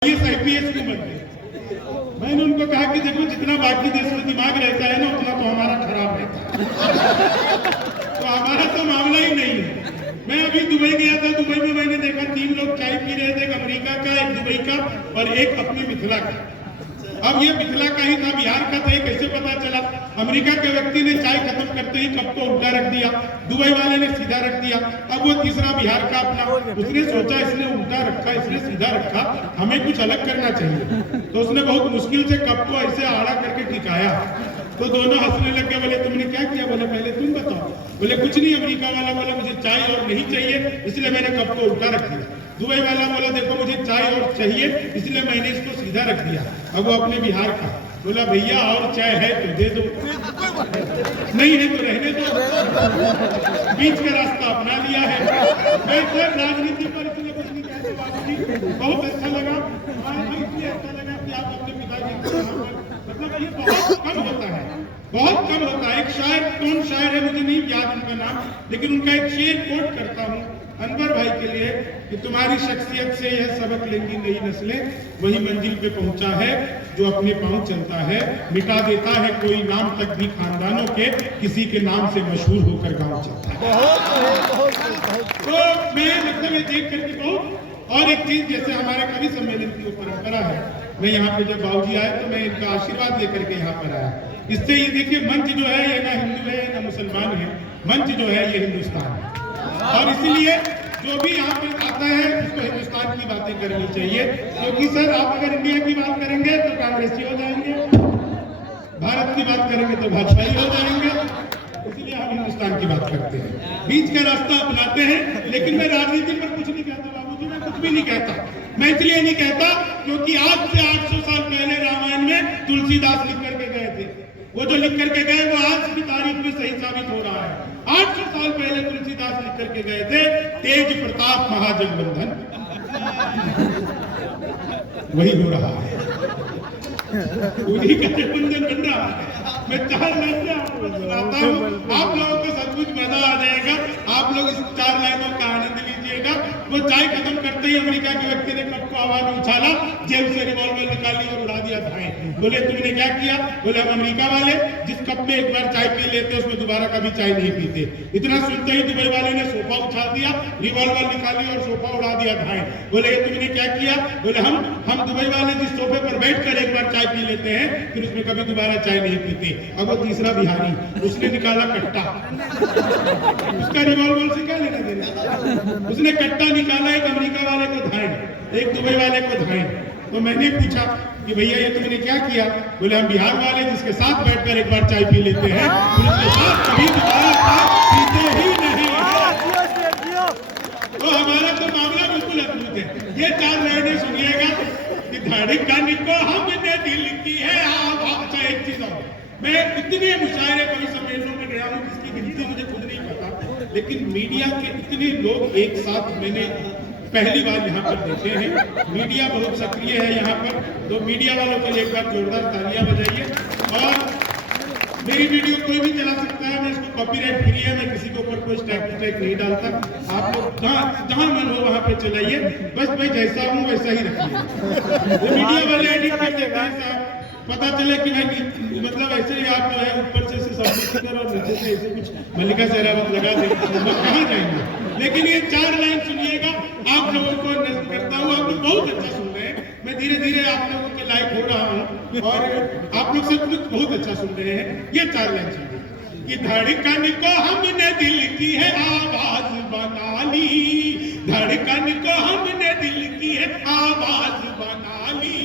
IPS को बनते। मैंने उनको कहा कि देखो जितना बाकी देश में दिमाग रहता है ना उतना तो हमारा खराब रहता है। तो हमारा तो मामला ही नहीं है। मैं अभी दुबई गया था, दुबई में मैंने देखा 3 लोग चाय पी रहे थे, एक अमेरिका का, एक दुबई का और एक अपनी मिथिला का। अब ये मिथिला का ही था, बिहार का था, कैसे पता चला? अमेरिका के व्यक्ति ने चाय खत्म करते ही कप को उल्टा रख दिया, दुबई वाले ने सीधा रख दिया। अब वो तीसरा बिहार का अपना, उसने सोचा इसने उल्टा रखा, इसने सीधा रखा, हमें कुछ अलग करना चाहिए। तो उसने बहुत मुश्किल से कप को ऐसे आड़ा करके टिकाया। तो दोनों हंसने लग गए, बोले तुमने क्या किया? बोले पहले तुम बताओ। बोले कुछ नहीं। अमेरिका वाला बोला मुझे चाय और नहीं चाहिए इसलिए मैंने कप को उल्टा रख दिया। दुबई वाला बोला देखो मुझे चाय और चाहिए इसलिए मैंने इसको सीधा रख दिया। अब वो अपने बिहार का बोला भैया और चाय है तो दे दो, नहीं है तो रहने दो, बीच का रास्ता अपना लिया है। मैं सर राजनीति पर इसलिए कुछ नहीं कहते बाबूजी, बहुत अच्छा लगा, इसलिए अच्छा लगा कि आप अपने पिताजी मतलब ये बहुत कम होता है, बहुत कम होता है। एक शायर, कौन शायर है मुझे नहीं याद उनका नाम, लेकिन उनका एक शेर कोट करता हूँ अनवर भाई के लिए कि तुम्हारी शख्सियत से यह सबक लेंगी नई नस्लें, वही मंजिल पे पहुंचा है जो अपने पांव चलता है, मिटा देता है कोई नाम तक भी खानदानों के, किसी के नाम से मशहूर होकर गांव चलता है। तो मैं मतलब ये देख करके बहुत, और एक चीज जैसे हमारे कवि सम्मेलन की परंपरा है, मैं यहाँ पे जब बाबूजी आए तो मैं इनका आशीर्वाद लेकर के यहाँ पर आया। इससे ये देखिए मंच जो है ये ना हिंदू है ना मुसलमान है, मंच जो है ये हिंदुस्तान है। और इसीलिए जो भी यहाँ पर आता है उसको हिंदुस्तान की बातें करनी चाहिए, क्योंकि सर आप अगर इंडिया की बात करेंगे तो कांग्रेसी हो जाएंगे, भारत की बात करेंगे तो भाजपाई हो जाएंगे, इसीलिए हम हिंदुस्तान की बात करते हैं, बीच का रास्ता अपनाते हैं। लेकिन मैं राजनीति पर कुछ नहीं कहता बाबूजी, मैं कुछ भी नहीं कहता। मैं इसलिए नहीं कहता क्योंकि आज से 800 साल पहले रामायण में तुलसीदास लिख करके गए थे, वो जो लिख करके गए वो आज की तारीख में सही साबित हो रहा है। 800 साल पहले तुलसीदास लिख करके गए थे, तेज प्रताप महाजगबंधन, वही हो रहा है, उन्हीं का जगबंधन बन रहा है। मैं 4 लाइन से आपको सुनाता हूँ, आप लोगों को सब कुछ मजा आ जाएगा, आप लोग इस 4 लाइनों का आनंद लीजिएगा। वो चाय खत्म करते ही अमेरिका के व्यक्ति ने कप को आवाज में उछाला, जेब से रिवॉल्वर निकाली और उड़ा दिया धाएं। बोले तुमने क्या किया? बोले हम अमेरिका वाले जिस कप में एक बार चाय पी लेते उसमें दोबारा कभी चाय नहीं पीते। इतना सुनते ही दुबई वाले ने सोफा उछाल दिया, रिवॉल्वर निकाली और सोफा उड़ा दिया धाएं। बोले तुमने क्या किया? बोले हम दुबई वाले जिस सोफे पर बैठकर एक बार चाय पी लेते हैं फिर उसमें कभी दोबारा चाय नहीं पीते। अब वो तीसरा बिहारी, उसने निकाला कट्टा, उसका रिवॉल्वर से क्या लेना देना, उसने कट्टा निकाला, एक अमेरिका वाले को धाएं, एक दुबई वाले को धाएं। तो मैंने पूछा कि भैया ये तुमने क्या किया? बोले हम बिहार वाले जिसके साथ बैठकर एक बार चाय पी लेते हैं फिर उसके साथ कभी दोबारा चाय पीते ही नहीं। तो हमारा तो मामला बिल्कुल अद्भुत है। ये 4 लाइनें सुनिएगा कि धड़कन को हमने दिल की है आवाज़। एक चीज और, मैं इतने मुशायरे कवि सम्मेलनों में गया हूँ जिसकी गिनती मुझे खुद नहीं पता, लेकिन मीडिया के इतने लोग एक साथ मैंने पहली बार यहाँ पर देखे हैं। मीडिया बहुत सक्रिय है यहाँ पर, तो मीडिया वालों के लिए एक बार जोरदार तालियां बजाइए। और मेरी वीडियो कोई भी चला सकता है, मैं इसको कॉपीराइट फ्री है, मैं किसी के ऊपर कोई स्ट्राइक नहीं डालता। आप लोग जहाँ मन हो वहाँ पे चलाइए, बस मैं जैसा हूँ वैसा ही रखिए। मीडिया वाले एडिट कर देते हैं साहब, पता चले कि मैं मतलब ऐसे ही आप जो है ऊपर से सब और नीचे से ऐसे कुछ मल्लिका शेरावत लगा दें तो कहाँ जाएंगे। लेकिन ये 4 लाइन सुनिएगा, आप लोगों को नजर करता हूँ, आप लोग बहुत अच्छा सुन रहे हैं, मैं धीरे धीरे आप लोगों के लायक हो रहा हूँ और आप लोग सब कुछ बहुत अच्छा सुन रहे हैं। ये 4 लाइन सुनिए कि धड़कन को हमने दिल की है आवाज बना ली, धड़कन को हमने दिल की है आवाज बना ली,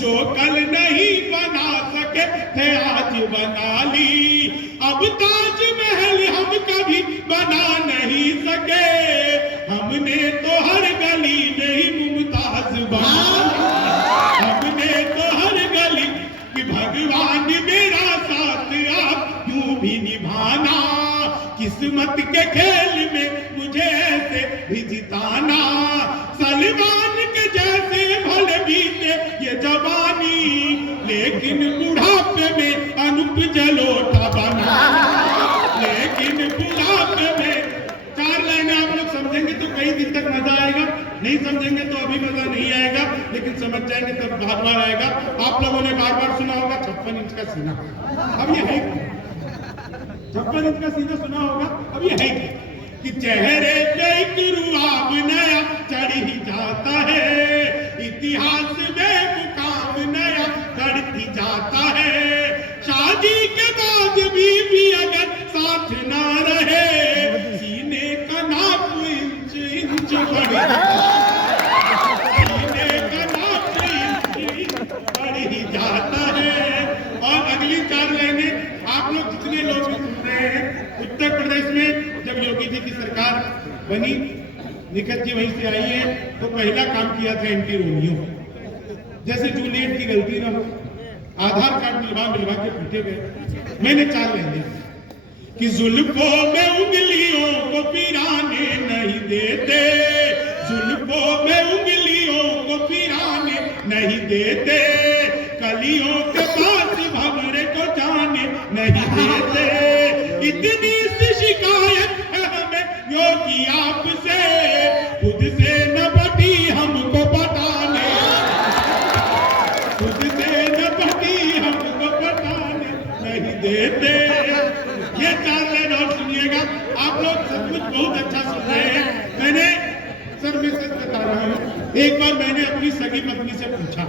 जो कल नहीं बना सके थे आज बना ली, अब ताजमहल हम कभी बना नहीं सके, हमने तो हर गली नहीं मुमताज बना, हमने तो हर गली कि भगवान मेरा साथ आप यूं भी निभाना, किस्मत के खेल में मुझे ऐसे भी जिताना, सलमान के जैसे भले बीते ये जवानी, लेकिन बुढ़ापे में अनुप जलोटा बना, लेकिन बुढ़ापे में। 4 लाइनें आप लोग समझेंगे तो कई दिन तक मजा आएगा, नहीं समझेंगे तो अभी मजा नहीं आएगा, लेकिन समझ जाएंगे तब बार बार आएगा। आप लोगों ने बार बार सुना होगा 56 इंच का सीना, अब ये है 56 इंच का सीना सुना होगा, अब ये है कि चेहरे पे एक रुआब नया चढ़ ही जाता है, इतिहास में मुकाम नया बढ़ती जाता है, शादी के बाद भी अगर साथ ना रहे सीने का नाप इंच इंच बढ़ ही जाता है। और अगली 4 लाइनें आप लोग जितने लोग भी सुन रहे हैं, उत्तर प्रदेश में जब योगी जी की सरकार बनी, निखत जी वहीं से आई है, तो पहला काम किया था एंटी रोमियो। जैसे जूलियट की गलती ना हो, आधार कार्ड मिलवा के पूछे गए। मैंने 4 लाइनें कि जुल्फों में उंगलियों को पिराने नहीं देते, जुल्फों में उंगलियों को पिराने नहीं देते, कलियों के पास भंवरे को जाने नहीं देते, इतनी सी शिकायत है हमें योगी आपसे, खुद से न बटी हमको बताने, खुद से न बटी हमको बताने नहीं देते। ये 4 लाइन और सुनिएगा, आप लोग सब कुछ बहुत अच्छा सुन रहे हैं। मैंने सर मैं सच बता रहा हूँ, एक बार मैंने अपनी सगी पत्नी से पूछा,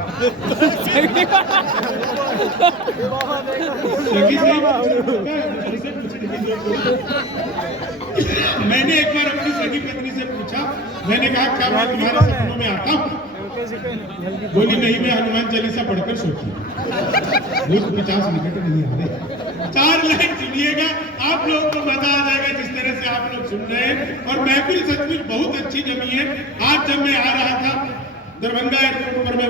मैंने एक बार अपनी सगी पत्नी से पूछा, मैंने कहा क्या मैं तुम्हारे सपनों में आता हूँ? बोली नहीं, मैं हनुमान चालीसा पढ़कर सोची। वो 50 मिनट नहीं आ रहे। 4 लाइन सुनिएगा, आप लोगों को मजा आ जाएगा जिस तरह से आप लोग सुन रहे हैं। और महफिल सचमुच बहुत अच्छी जमी है। आज जब मैं आ रहा था दरभंगा एयरपोर्ट पर, मैं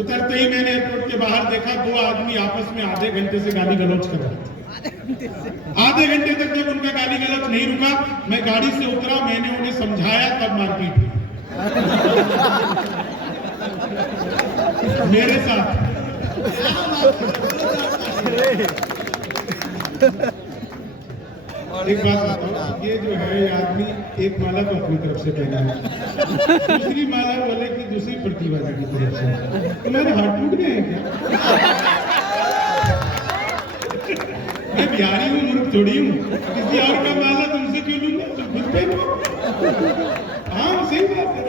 उतरते ही मैंने एयरपोर्ट के बाहर देखा 2 आदमी आपस में आधे घंटे से गाली गलौज कर रहे थे। आधे घंटे तक जब उनका गाली गलौज नहीं रुका, मैं गाड़ी से उतरा, मैंने उन्हें समझाया, तब मारपीट हुई मेरे साथ। एक बात बताओ, ये जो है ये आदमी एक माला तो अपनी तरफ से पहना है, दूसरी माला बोले कि दूसरी प्रतिभागी की तरफ से। तुम्हारे हाथ टूट गए हैं क्या? मैं बिहारी हूँ, मूर्ख थोड़ी हूँ, किसी और का माला तुमसे क्यों लूंगा? तुम खुद पहनो। हाँ सही बात है,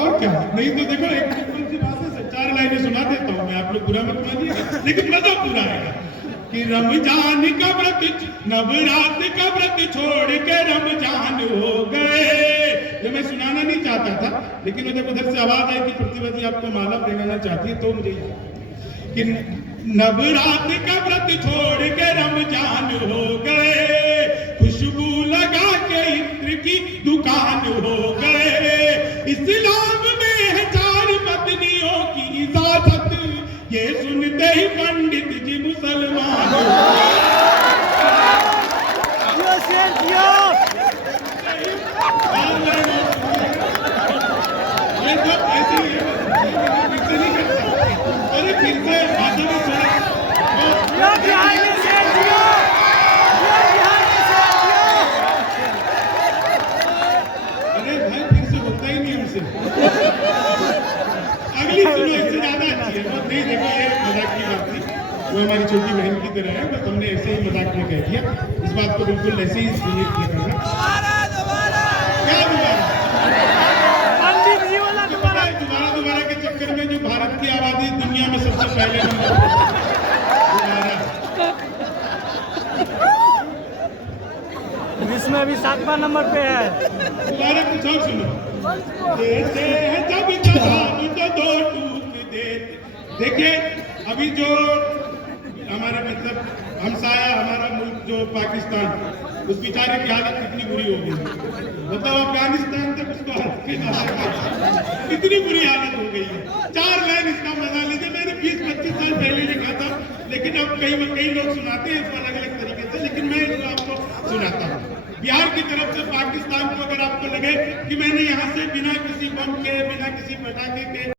और क्या? नहीं तो देखो एक सी बात है, 4 लाइनें सुना देता हूँ मैं, आप लोग बुरा मत मानिए, लेकिन मजा पूरा आएगा कि रमजान का व्रत, नवरात का व्रत छोड़ के रमजान हो गए। जो मैं सुनाना नहीं चाहता था, लेकिन जब उधर से आवाज आई कि प्रतिभा जी आपको माला पहनाना चाहती है, तो मुझे कि नवरात का व्रत छोड़ के रमजान हो गए, खुशबू लगा के इत्र की दुकान हो गए, इस्लाम में है 4 पत्नियों की इजाजत, ये सुनते ही पंडित जी मुसलमान। ये सब ऐसे ही है, नहीं करता। अरे फिर से बातों में थोड़ा अगली सुनो, इससे ज्यादा अच्छी है। बस नहीं, देखो ये मजाक की बात थी, वो हमारी छोटी बहन की तरह है, बस हमने ऐसे ही मजाक में कह दिया। इस बात को बिल्कुल ऐसे ही सुनिए करना। क्या दोबारा के चक्कर में जो भारत की आबादी दुनिया में सबसे पहले नंबर इसमें भी 7वां नंबर पे है। दोबारा कुछ और सुनो। देते हैं जब जवाब तो 2 टूक देते। देखिए अभी जो हमारे मतलब हमसाया हमारा मुल्क जो पाकिस्तान, उस बेचारे की हालत कितनी बुरी हो गई, मतलब अफगानिस्तान तक उसको कितनी बुरी हालत हो गई है। 4 लाइन इसका मजा लीजिए। मैंने 20-25 साल पहले लिखा था, लेकिन अब कई लोग सुनाते हैं इसको अलग अलग तरीके से, लेकिन मैं इसको आपको सुनाता हूँ। बिहार की तरफ से पाकिस्तान को अगर आपको लगे कि मैंने यहाँ से बिना किसी बम के, बिना किसी पटाखे के